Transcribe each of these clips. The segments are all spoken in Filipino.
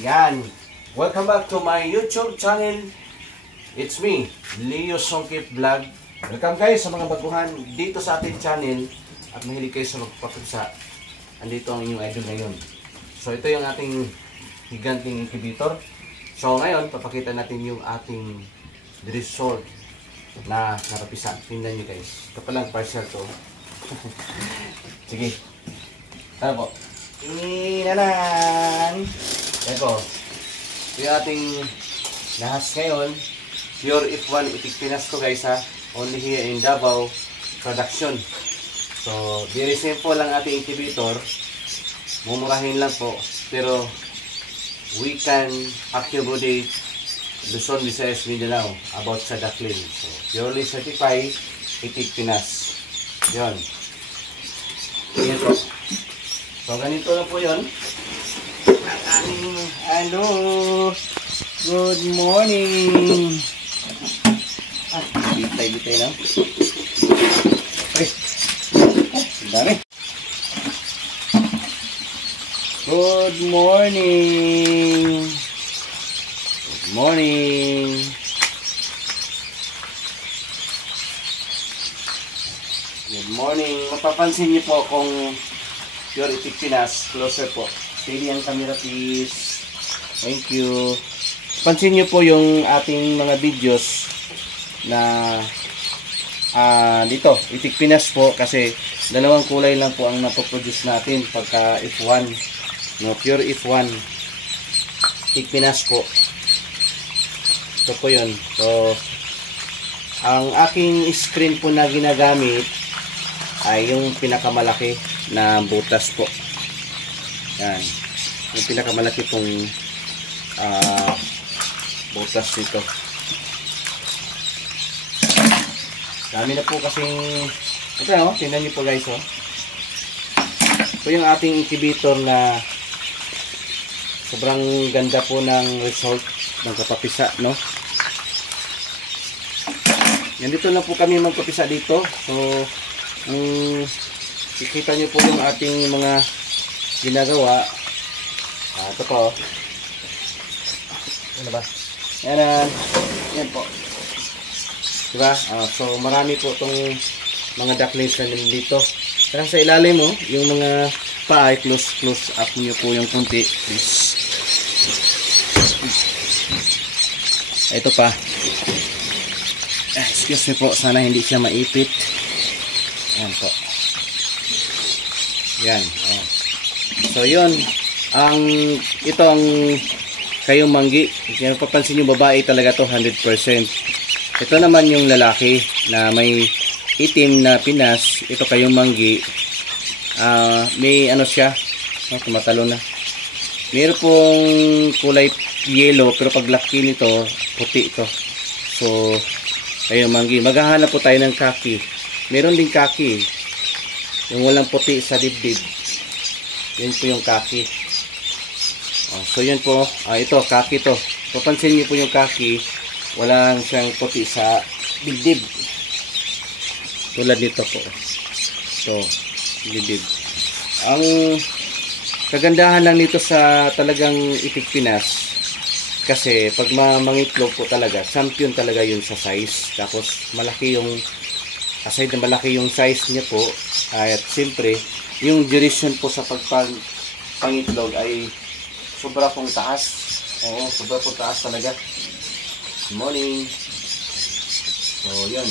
Yan. Welcome back to my YouTube channel. It's me, Leo Songkip Vlog. Welcome guys sa mga baguhan dito sa ating channel at mahilig kayo sa magpapaksa. Andito ang inyong idol ngayon. So ito yung ating higanting incubator. So ngayon, papakita natin yung ating result na narapisa. Tingnan nyo guys. Ito palang partial to. Sige. Tara po. Inanan! Ito yung ating nahas ngayon. Pure F1 itik Pinas to guys ha. Only here in Davao production. So very simple lang ating incubator. Mumurahin lang po. Pero we can accommodate Luzon, Visayas, Mindanao about sa duckling. So purely certified itik Pinas. Yun. Yan po. So ganito na po yun. Hello, good morning. Bitay lang. Ay, dami. Good morning. Good morning. Good morning. Mapapansin niyo po kung pure itik Pinas, closer po. Steady ang camera please. Thank you. Pansin nyo po yung ating mga videos na dito, itik Pinas po kasi dalawang kulay lang po ang napoproduce natin pagka F1. No, pure F1 itik Pinas po. Ito po yun. So, ang aking screen po na ginagamit ay yung pinakamalaki na butas po. Yan. Yung pinakamalaki pong butas dito. Dami na po kasing ito o, tingnan nyo po guys o. Ito yung ating incubator na sobrang ganda po ng result ng kapapisa, no? Yan, dito na po kami magpapisa dito. So, ikita nyo po yung ating mga ginagawa. Ito po. Ano ba? Yan po. Diba? So marami po itong mga ducklings na nandito. Kaya sa ilalim mo, yung mga paa, close up nyo po yung kunti. Please. Ito pa. Excuse me po. Sana hindi siya maipit. Yan po. Yan. So yun, ito ang kayong manggi. Kaya papansin nyo, babae talaga to 100%. Ito naman yung lalaki na may itim na Pinas. Ito kayong manggi. May ano siya, tumatalo na. Meron pong kulay yellow pero pag laki nito, puti ito. So kayong manggi. Maghahanap po tayo ng kaki. Meron din kaki. Yung walang puti sa dibdib. Yun po yung kaki. So yun po, ito kaki to. Papansin niyo po yung kaki, walang siyang puti sa dibdib. Tulad nito po. So, dibdib. Ang kagandahan lang nito sa talagang itik Pinas, kasi pag mangitlog po talaga, champion talaga yun sa size. Tapos malaki yung aside na malaki yung size niya po, at siyempre yung duration po sa pangitlog ay sobra pong taas. Oo, sobra pong taas talaga. Good morning. So yun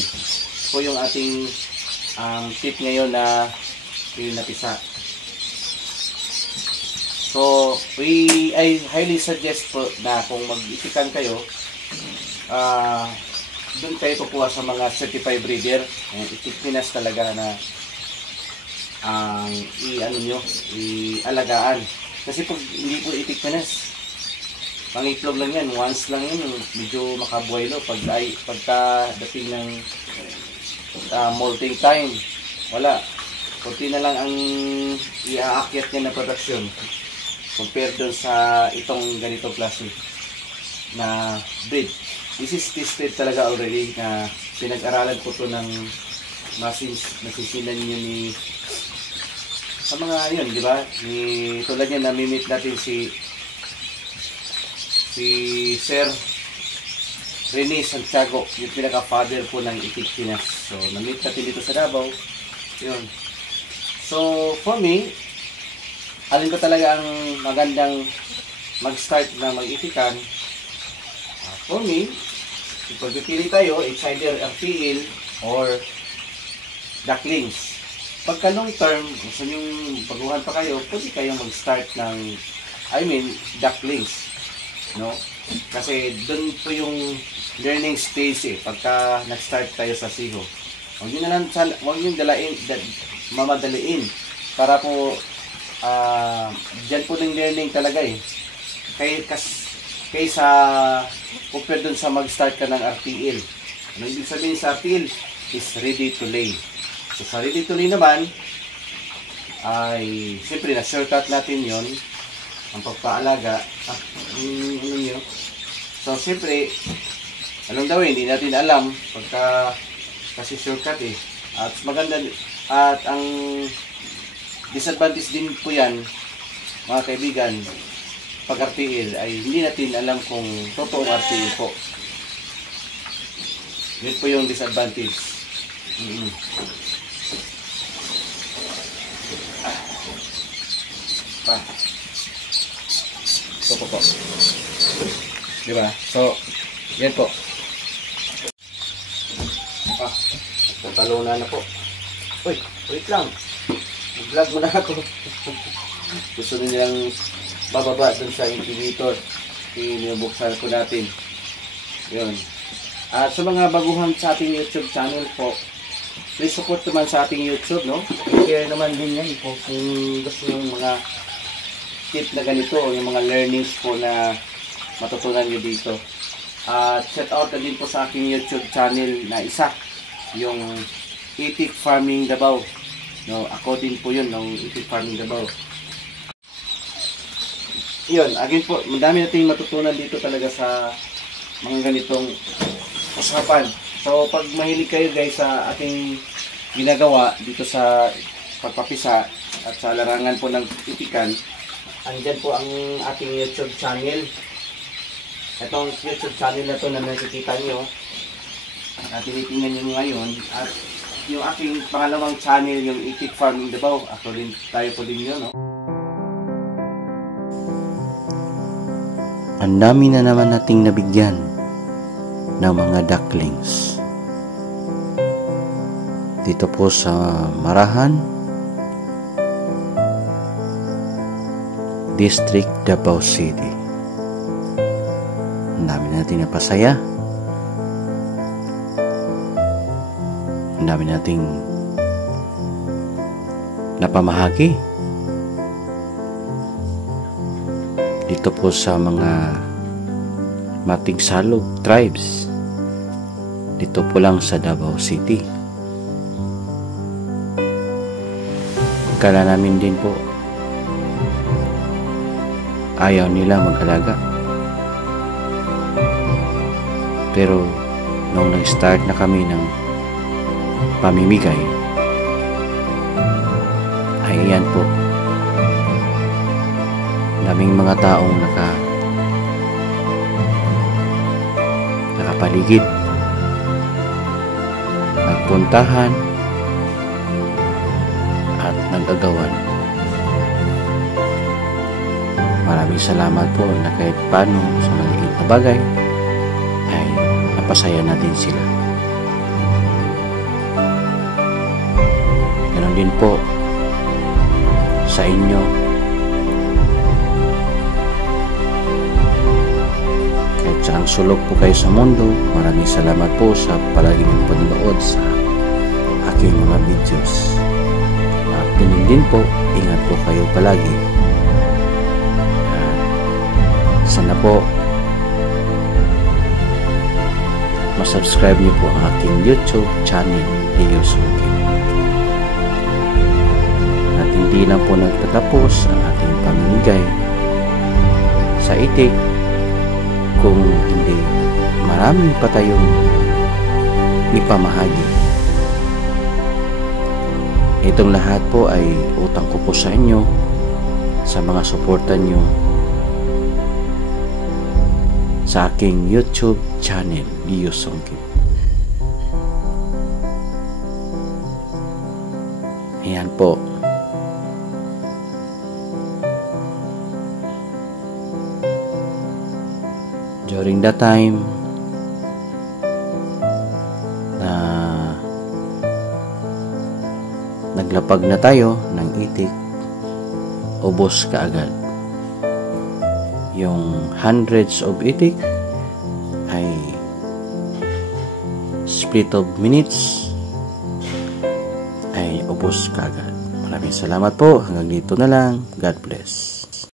po yung ating tip ngayon na pinapisa. So I highly suggest po na kung mag-itikan kayo, doon kayo kukuha sa mga certified breeder. Itik Pinas talaga na i-alagaan. Kasi pag hindi po itik Pinas, pangitlog lang yan, once lang yun, medyo makabuelo pagka dating ng molting time, wala, kunti na lang ang iaakyat niya na production compare doon sa itong ganitong klase na breed. This is tested talaga already, na pinag-aralan ko to ng masisilan nyo sa mga yun, di ba? Tulad niya, namimit natin si Sir Rene Santiago, yung pinaka-father po ng Itik Pinas. So, namit natin dito sa Davao. Yun. So, for me, alin ko talaga ang magandang mag-start na mag-itikan. For me, kung pipili tayo, it's either RTL or ducklings. Pagka long term, gusto nyo baguhan pa kayo, pwede kayo mag-start ng, ducklings. No? Kasi doon po yung learning stage pagka nag-start tayo sa siho. Huwag nyo mamadaliin para po dyan po ng learning talaga kaysa compare doon sa mag-start ka ng RTL. Ano ibig sabihin sa RTL? Is ready to lay. So sa ready to lay naman ay siyempre na-shortcut natin yon ang pagpaalaga. So siyempre anong daw hindi natin alam pagka kasi shortcut at maganda, at ang disadvantage din po yan mga kaibigan, pag RTL ay hindi natin alam kung totoong RTL po. Yun po yung disadvantage. Ito po. Diba? So, yan po. Nagtatalunan na po. Uy, wait lang. Mag-vlog muna ako. Gusto nilang bababa dun sa incubator. Pinubuksan po natin. Yun. At sa mga baguhan sa ating YouTube channel po, please support naman sa ating YouTube, no? I-share naman din yan po kung gusto yung mga tip na ganito, yung mga learnings po na matutunan nyo dito. At shout out na din po sa aking YouTube channel na isa, yung Itik Farming Davao. No, ako din po yun, ng Itik Farming Davao. Yun, again po, madami nating matutunan dito talaga sa mga ganitong usapan. So, pag mahilig kayo guys sa ating ginagawa dito sa pagpapisa at sa larangan po ng itikan, andyan po ang ating YouTube channel. Itong YouTube channel na to na nakikita nyo at tinitingnan nyo ngayon, at yung aking pangalawang channel, yung Itik Farming Davao, tayo po din yun, no? Ang dami na naman nating nabigyan ng mga ducklings dito po sa Marahan, District, Davao City. Ang dami nating napasaya, ang dami nating napamahagi dito po sa mga Mating Salog tribes dito po lang sa Davao City. Kala namin din po ayaw nila mag-alaga, pero nung nag-start na kami ng pamimigay ay yan po, daming mga taong nakapaligid, nagpuntahan at nag-agawan. Maraming salamat po na kahit paano sa maliit na bagay ay napasaya natin sila. Ganon din po sa inyo. Kahit saang sulok po kayo sa mundo, maraming salamat po sa palaging panonood sa aking mga videos. At ganun din po, ingat po kayo palagi. At sana po masubscribe niyo po ang aking YouTube channel, Leo Sungkit. At hindi lang po nagtatapos ang ating pamimigay sa itik, kung hindi maraming pa tayong ipamahagi. Itong lahat po ay utang ko po sa inyo, sa mga suporta nyo sa aking YouTube channel, Leo Sungkit. Ayan po. During that time na naglapag na tayo ng itik, ubos kaagad. Yung hundreds of itik ay split of minutes ay ubos kaagad. Maraming salamat po. Hanggang dito na lang. God bless.